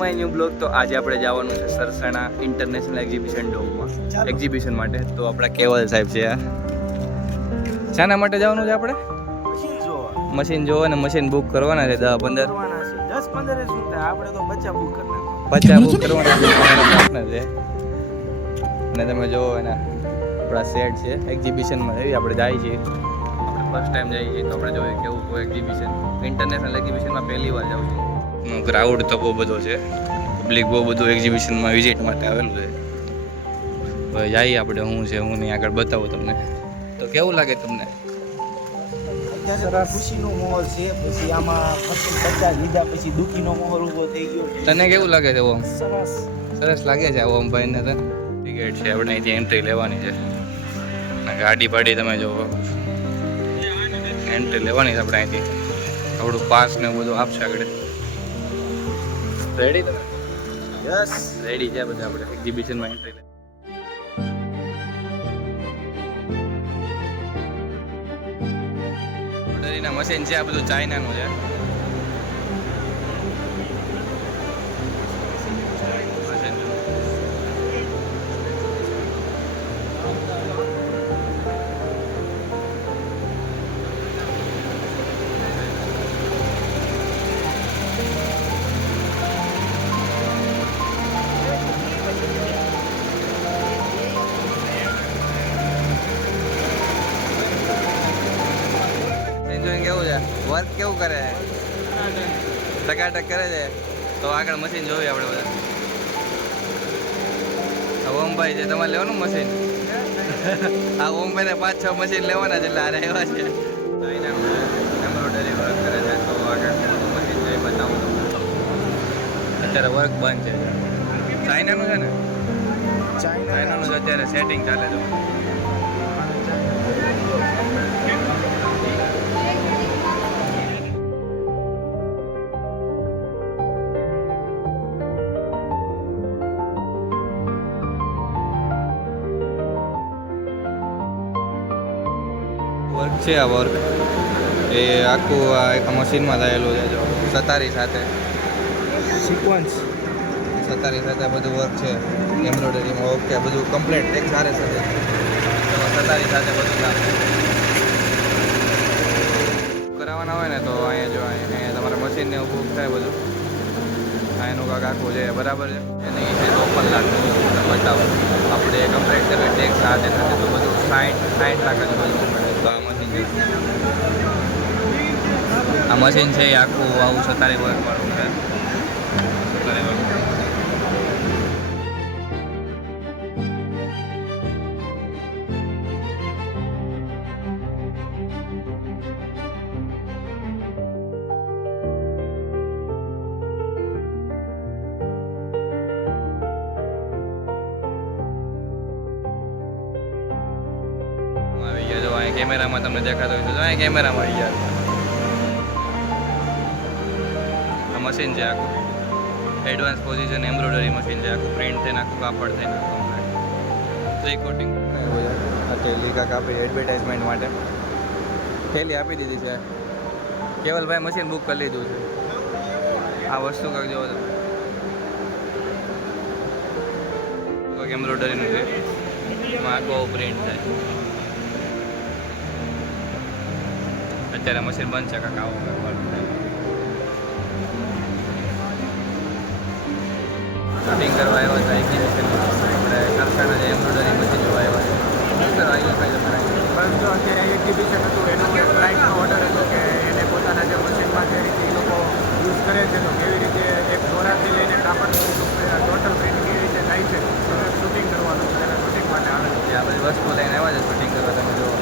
My new blog. તો આજે આપણે જવાનું છે સરસાણા ઇન્ટરનેશનલ એક્ઝિબિશન માટે. તો આપણા કેવલ સાહેબ છે આ. શાના માટે જવાનું છે આપણે? મશીન જોવા ને મશીન બુક કરવાના છે 10-15 શું થાય, આપણે તો બચ્ચા બુક કરવાના. બચ્ચા બુક કરવાના છે. અને તમે જોવો એના આપણા સેટ છે એક્ઝિબિશનમાં એવી આપણે જાય છીએ. આપણે ફર્સ્ટ ટાઈમ જઈએ છીએ તો આપણે જોઈએ કેવું કોઈ એક્ઝિબિશન. ઇન્ટરનેશનલ એક્ઝિબિશનમાં પહેલી વાર જાઉં છું. ક્રાઉડ તો બહુ બધો છે, પબ્લિક બહુ બધું એક્ઝિબિશનમાં વિઝિટ માટે આવેલું છે. હવે જઈએ આપણે શું છે હું નહીં આગળ બતાવું તમને. તો કેવું લાગે તમને? અત્યારે ખુશીનો માહોલ છે, પછી આમાં બધા લીધા પછી દુઃખીનો માહોલ ઊભો થઈ ગયો. તને કેવું લાગે છે? ઓમ સરસ સરસ લાગે છે ઓમ ભાઈને. તો ટિકિટ છે આપણે અહીંથી એન્ટ્રી લેવાની છે. અને ગાડી પાડી તમે જોવો એન્ટ્રી લેવાની છે આપણે અહીંથી. આપણું પાસ ને બધું આપશે આગળ. રેડી તમે? યસ રેડી છે બધા આપણે એક્ઝિબિશનમાં એન્ટ્રી લે. ઓર્ડરીના મશીન છે આ બધું ચાઇનાનું છે. કેવું છે વર્ક કેવું કરે છે? ટકાટક કરે છે. તો આગળ મશીન જોઈએ આપણે બધા. ઓમભાઈ છે, તમારે લેવાનું મશીન? આ ઓમભાઈને 5-6 મશીન લેવાના છે એટલે આ રહેવા છે. એમ્બ્રોઇડરી વર્ક કરે છે તો આગળ મોટું મશીન છે બતાવું તમને. અત્યારે વર્ક બંધ છે. ચાઇનાનું છે ને? ચાઇનાનું છે અત્યારે સેટિંગ ચાલે છે. વર્ક છે આ વર્ક એ આખું આ મશીનમાં થયેલું છે. જો સતારી સાથે સિક્વન્સ સતારી સાથે બધું વર્ક છે એમ્બ્રોઇડરીમાં. ઓકે બધું કમ્પ્લીટ એક સારે સાથે સતારી સાથે બધું કામ કરાવવાના હોય ને તો અહીંયા જો અહીંયા તમારે મશીનને બુક થાય બધું. આ એનું કાંક આખું છે બરાબર છે. એની છે 54 લાખ બતાવો આપણે કમ્પ્લીટ કરવી ટેક્સ સાથે સાથે તો બધું 60 લાખ જ બધું પડે. તો આ મશીન છે, આ મશીન છે એ આખું આવું સતારી વર્કવાળું છે. સતારી વર્ક આવી ગયા. જો અહીંયા કેમેરામાં તમને દેખાતો હોય તો જો અહીંયા કેમેરામાં આવી ગયા. આ મશીન છે આખું એડવાન્સ પોઝિશન એમ્બ્રોઇડરી મશીન છે. આખું પ્રિન્ટ થઈને આખું કાપડ થઈને થ્રી કોટિંગ. આ થેલી કાંક આપી એડવર્ટાઇઝમેન્ટ માટે થેલી આપી દીધી છે. કેવલભાઈ મશીન બુક કરી લીધું છે. આ વસ્તુ કાંક જોવો તમે કાંક એમ્બ્રોઇડરીનું છે. એમાં આખો પ્રિન્ટ થાય. અત્યારે મશીન બંધ છે કાંક આવું શૂટિંગ કરવા આવ્યા હતા એક્ઝિબિશનમાં. આપણે સરસાના જે એમ્બ્રોઇડરી મશીન જોવા આવ્યા છે. શું કરવા આવ્યા ભાઈ તમારે? બસ જો અત્યારે એક્ઝિબિશન હતું એનો ક્લાઇન્ટનો ઓર્ડર હતો કે એને પોતાના જે મશીનમાં જે રીતે એ લોકો યુઝ કરે છે તો કેવી રીતે એક દોરાથી લઈને કાપડનું ટોટલ પ્રિન્ટ કેવી રીતે થાય છે શૂટિંગ કરવાનું છે. અને શૂટિંગ માટે આવે છે. આ બધી વસ્તુ લઈને આવ્યા છે શૂટિંગ કરવા. તમે જુઓ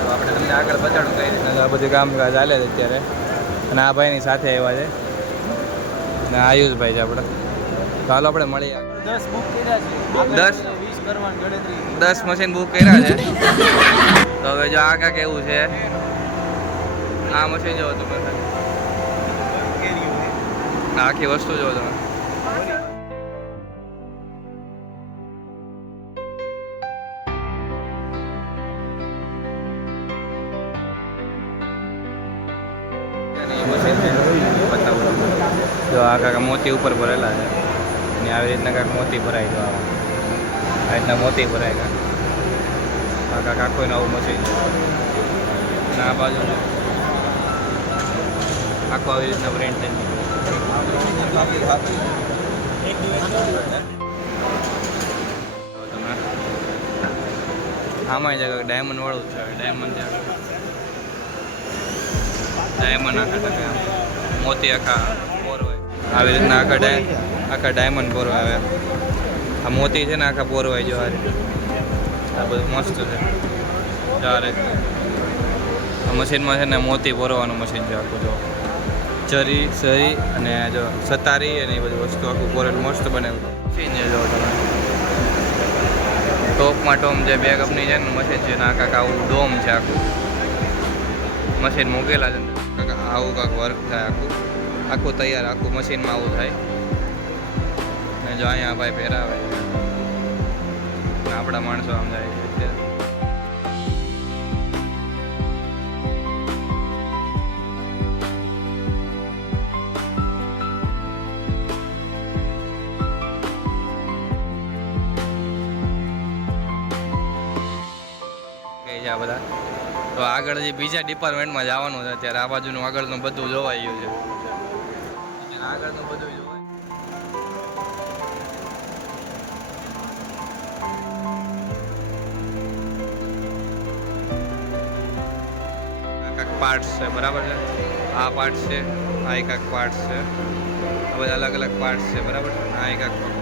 તો આપણે તમને આગળ બતાડું કઈ રીતના આ બધું કામકાજ ચાલે છે અત્યારે. અને આ ભાઈની સાથે આવ્યા છે અને આયુષભાઈ છે આપણે. તો હાલો આપણે મળીએ. 10 બુક કર્યા છે. 10 20 કરવાની ગણતરી. 10 મશીન બુક કર્યા છે. તો હવે જો આ કાંક એવું છે. આ મશીન જોવો તમે આખી વસ્તુ જોવો તમે. મશીન છે બતાવું. જો આ કાંકા મોતી ઉપર ભરેલા છે અને આવી રીતના કાંક મોતી ભરાય જો આ રીતના મોતી ભરાય કાંક કાંક આખું નવું મશીન છે અને આ બાજુ આખું આવી રીતના પ્રિન્ટ છે તમે આમાં જ ડાયમંડ વાળું છે ડાયમંડ આખા ટકા મોતી આખા પોરવાય આવી રીતના આખા ડાયમંડ પોરવા આવે આ મોતી છે ને આખા પોરવાય જો આ રીતે આ બધું મસ્ત છે ચારે આ મશીનમાં છે ને મોતી પોરવાનું મશીન છે આખું જો ચરી સરી અને જો સતારી અને એ બધી વસ્તુ આખું પોરેલું મસ્ત બનાવ્યું મશીન છે જો તમે ટોપમાં ટોપ જે બે કંપની છે ને મશીન છે ને આખા આવું ડોમ છે આખું મશીન મૂકેલા છે આવું કાંક વર્ક થાય આખું તૈયાર આખું મશીનમાં આવું થાય ને જો અહીંયા ભાઈ પહેરાવે આપણા માણસો આમ જાય છે અત્યારે આ બધા તો આગળ જે બીજા ડિપાર્ટમેન્ટમાં જવાનું છે ત્યારે આ બાજુનું આગળનું બધું જોવાઈ ગયું છે આગળનું બધું જોવાય કાંઈક પાર્ટ્સ છે બરાબર છે આ પાર્ટ છે આ એક પાર્ટ્સ છે આ બધા અલગ અલગ પાર્ટ્સ છે બરાબર છે આ એક પાર્ટ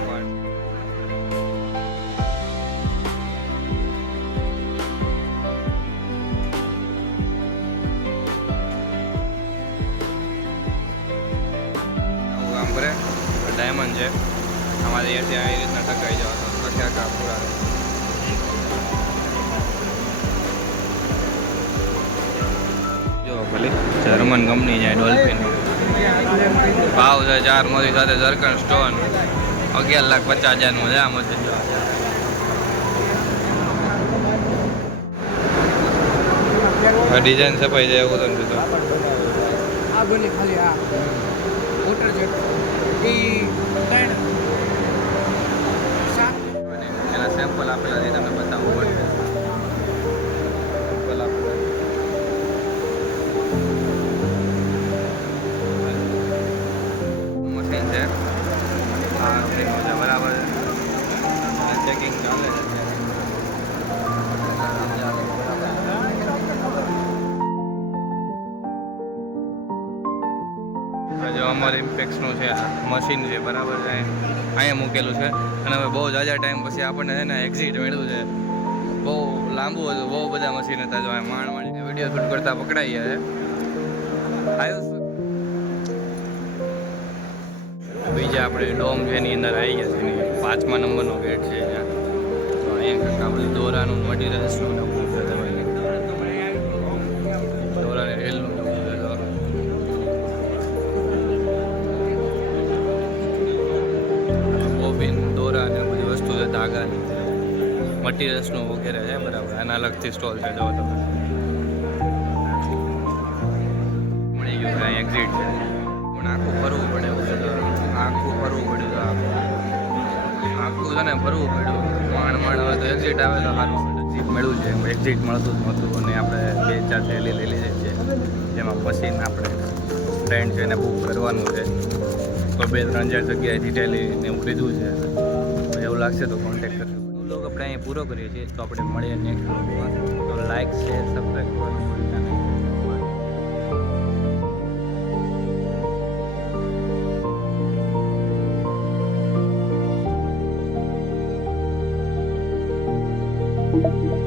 ડાયમંડ છે અમારે અહીંયાથી આવી રીતના ટકાઈ જવાનું આખા પૂરા જો ભલે જર્મન કંપની છે ડોલ્ફિન ભાવ છે 4 મોતી સાથે ઝરકણ સ્ટોન 11,50,000નું છે આ મશીન જો ડિઝાઇન છપાઈ જાય એવું નથી તો આ બની ખાલી આ વોટર જેટ એના સેમ્પલ આપેલા છે તમને બતાવવું પડશે સેમ્પલ આપેલા મશીન છે હા બરાબર ચેકિંગ ચાલે છે જો અમારે ઇમ્પેક્સનું છે આ મશીન છે બરાબર છે અહીંયા મૂકેલું છે અને હવે બહુ જાજા ટાઈમ પછી આપણને છે ને એક્ઝિટ મળ્યું છે બહુ લાંબુ હતું બહુ બધા મશીન હતા જો માંડ વિડીયો શૂટ કરતા પકડાઈ ગયા છે આવ્યું બીજા આપણે ડોમ છે એની અંદર આવી ગયા છે એની 5મા નંબરનો ગેટ છે ત્યાં તો અહીંયા કંઈક આપણે દોરાનું મટીરિયલ્સનું નવું છે દોરાને રેલનું નવું છે દોરા ને બધી વસ્તુ છે ધાગાની મટીરિયલ્સનું વગેરે છે બરાબર આના અલગથી સ્ટોલ છે જો તમે મળી ગયું છે એક્ઝિટ છે પણ આખું ફરવું પડે એવું છે આખું ફરવું પડ્યું આખું છે ને ફરવું પડ્યું માંડ હવે તો એક્ઝિટ આવે તો સારું એક્ઝિટ મળ્યું છે એક્ઝિટ મળતું જ નહોતું અને આપણે 2-4 થેલી લઈ લીધી છે જેમાં મશીન આપણે ફ્રેન્ડ છે એને બુક કરવાનું છે તો 2-3 જગ્યાએથી થેલીને એવું લીધું છે એવું લાગશે તો કોન્ટેક્ટ કરજો લોગ આપણે અહીં પૂરો કરીએ છીએ તો આપણે મળીએ નેક્સ્ટ વ્લોગમાં તો લાઈક શેર સબસ્ક્રાઈબ કરવાનું ભૂલતા નહીં Thank you.